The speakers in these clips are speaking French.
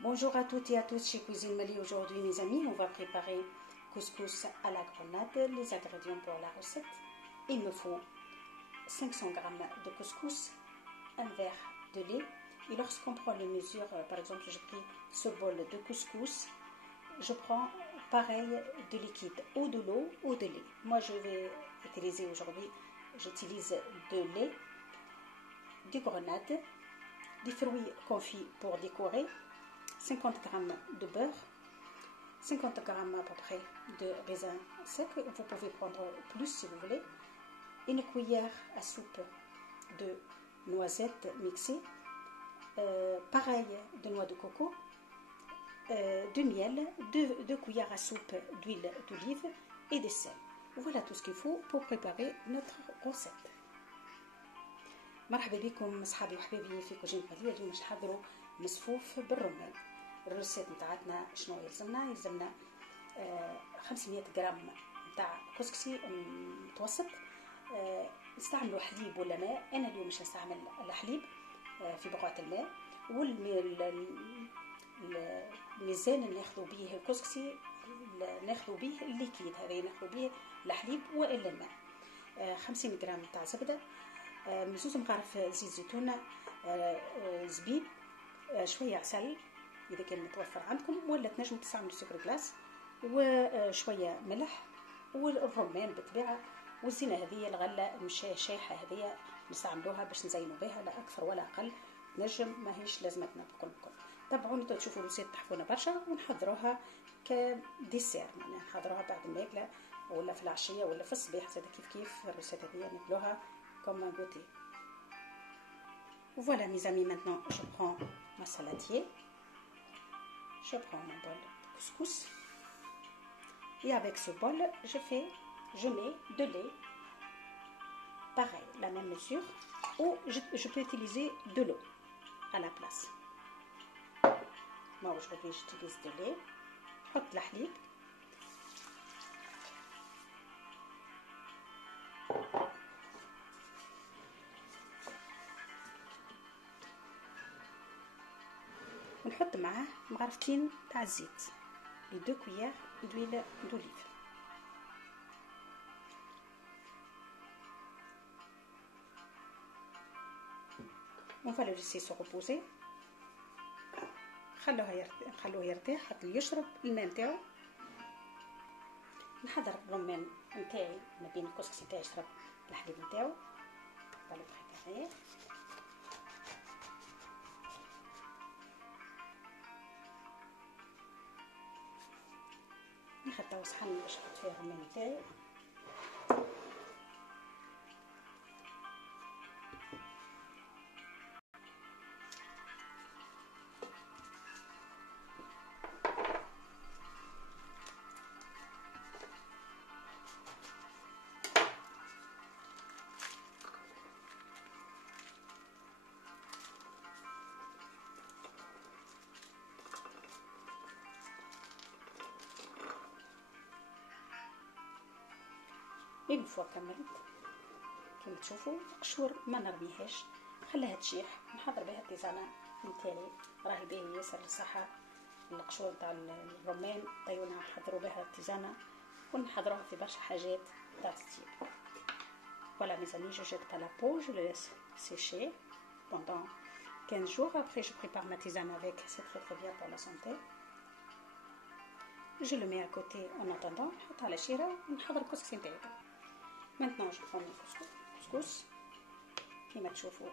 Bonjour à toutes et à tous chez Cuisine Mali. Aujourd'hui mes amis, on va préparer couscous à la grenade. Les ingrédients pour la recette: il me faut 500 g de couscous, un verre de lait. Et lorsqu'on prend les mesures, par exemple j'ai pris ce bol de couscous, je prends pareil de liquide, ou de l'eau ou de lait. Moi je vais utiliser aujourd'hui, j'utilise de lait, des grenades, des fruits confits pour décorer, 50 g de beurre, 50 g à peu près de raisin sec, vous pouvez prendre plus si vous voulez, une cuillère à soupe de noisettes mixées, pareil de noix de coco, de miel, 2 cuillères à soupe d'huile d'olive et de sel. Voilà tout ce qu'il faut pour préparer notre recette. مرحبا بكم اصحابي وحبايبي في كوجين مالية. اليوم باش نحضروا مصفوف بالرمان. الروسيت نتاعتنا شنو يلزمنا 500 غرام نتاع كسكسي متوسط. نستعملوا حليب ولا ماء. انا اليوم باش نستعمل الحليب في بقعة الماء، والميزان اللي ناخذوا به الكسكسي ناخذوا به الليكيد، هذا ناخذوا به الحليب والا الماء. 50 غرام تاع زبده، زوز مغارف زيت زيتون، زبيب، شويه عسل اذا كان متوفر عندكم، ولا تنجموا تستعملوا سكر جلاس، وشويه ملح، والرمان بالطبيعه، والزينه هذه الغله الشايحه هذه نستعملوها باش نزينوا بها، لا اكثر ولا اقل. نجم ماهيش لازمتنا بكل. تابعوني تشوفوا الروسيت تحفونا برشا، ونحضروها كديسير، يعني نحضروها بعد الماكله ولا في العشيه ولا في الصباح، زاد كيف الروسيت هذه ناكلوها comme un goûter. Voilà mes amis, maintenant je prends ma saladier, je prends mon bol de couscous, et avec ce bol je mets de lait, pareil, la même mesure, ou je peux utiliser de l'eau à la place. Moi aujourd'hui j'utilise de lait. نحط الحليب، ونحط معاه مغرفتين تاع الزيت، لي 2 كويار دويل دوليف. On va le laisser se reposer. نخلوه يرتاح حتى يشرب الماء نتاعو. نحضر الرمان نتاعي ما بين الكسكسي تاعي يشرب الحليب نتاعو. بالو بريباري. نحطو صحن باش نحط فيه الرمان نتاعي. إن فوا كملت كما تشوفوا قشور ما نرميهاش، نخليها تشيح. نحضر بها التيزانه نتاعي، راهي باهي ياسر للصحه. القشور تاع الرمان طيونا نحضروا بها التيزانه، ونحضروها في برشا حاجات تاع الطيب. Voilà mes amis, je jette pas la peau, je le laisse sécher pendant 15 jours. Après je prépare ma tisane avec, c'est très bien pour la santé. Je le mets à côté en attendant. نحط على شيره ونحضر الكسكسي نتاعي. Maintenant je prends mon couscous كيما تشوفوا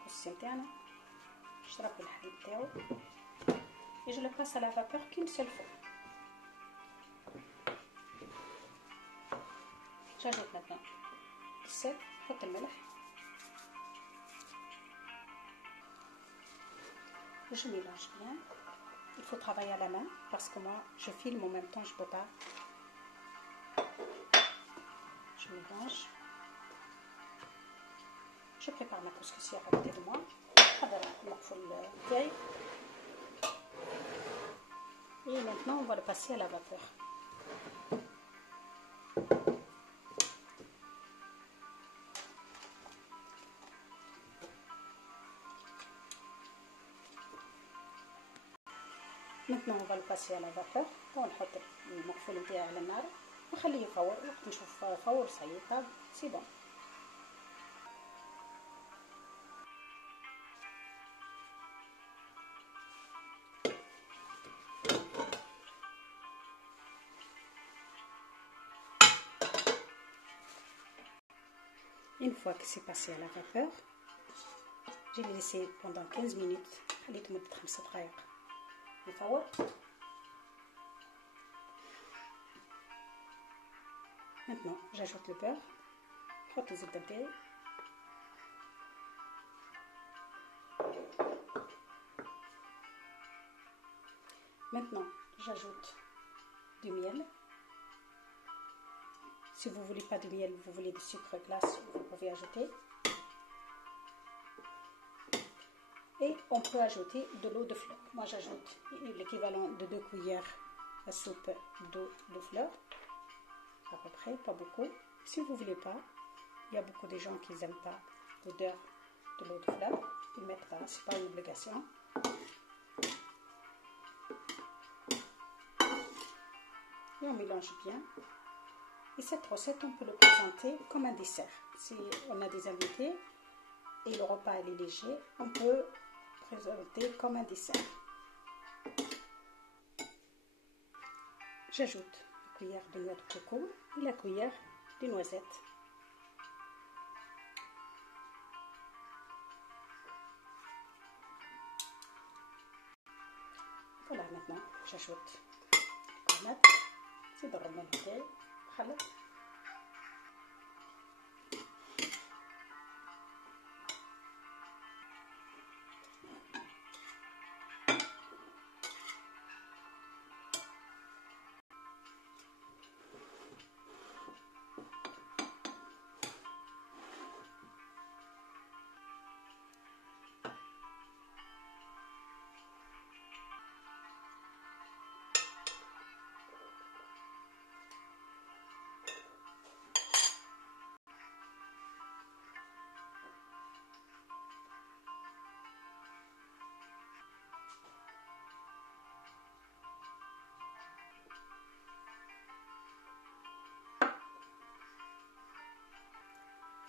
الكسكسي نتاعنا شرب الحليب نتاعو، et je le passe à la vapeur qu'une seule fois. J'ajoute maintenant le sel, نحط الملح، je mélange bien. Il faut travailler à la main parce que moi je filme en même temps, je peux pas. Je mélange. Je prépare ma couscoussière à côté de moi. Et maintenant on va le passer à la vapeur. Maintenant on va le passer à la vapeur. ونحط المقفول نتاعي على النار ونخليه يفور. وقت نشوف فور صايي طاب سي بون. Une fois que c'est passé à la vapeur, je l'ai laissé pendant 15 minutes. خليته مدة 5 دقائق يفور. Maintenant, j'ajoute le beurre. نحط الزبدة نتاعي. Maintenant, j'ajoute du miel. Si vous ne voulez pas de miel, vous voulez du sucre glace, vous pouvez ajouter. Et on peut ajouter de l'eau de fleur. Moi, j'ajoute l'équivalent de 2 cuillères à soupe d'eau de fleur. À peu près, pas beaucoup. Si vous ne voulez pas, il y a beaucoup de gens qui n'aiment pas l'odeur de l'eau de fleur. Ils ne mettent pas, ce n'est pas une obligation. Et on mélange bien. Et cette recette, on peut le présenter comme un dessert. Si on a des invités et le repas est léger, on peut présenter comme un dessert. J'ajoute la cuillère de noix de coco et la cuillère de noisettes. Voilà, maintenant j'ajoute la grenade. C'est de الرمان بتاعي خلط.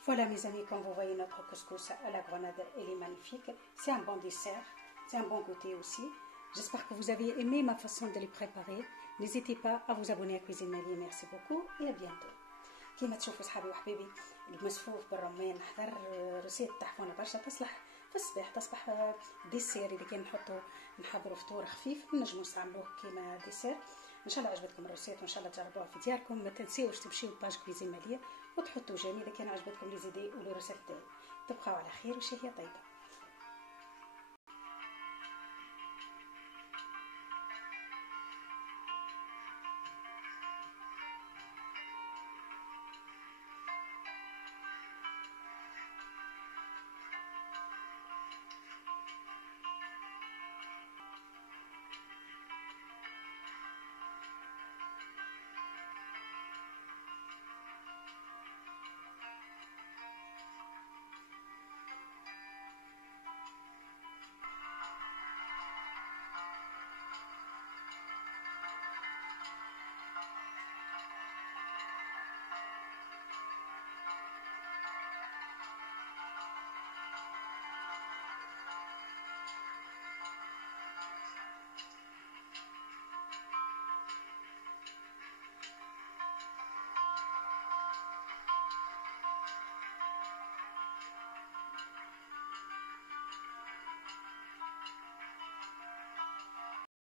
Voilà mes amis, comme vous voyez, notre couscous à la grenade, elle est magnifique. C'est un bon dessert, c'est un bon goûter aussi. J'espère que vous avez aimé ma façon de les préparer. N'hésitez pas à vous abonner à Cuisine Malie. Merci beaucoup et à bientôt. كيما تشوفوا صحابي وحبيبي المسفوف بالرمان حضر رسيت تحفونه برشا تصلح في الصباح، تصبح ديسير. اذا كان نحضروا فطور خفيف نجموا نستعملوه كيما ديسير. ان شاء الله عجبتكم الرسيت وان شاء الله تجربوها في دياركم. ما تنسيوش تمشيو لباج كويزين ماليه وتحطوا جيم اذا كان عجبتكم لي زيدي ولي رسيت تاعي. تبقاو على خير وشهيه طيبه.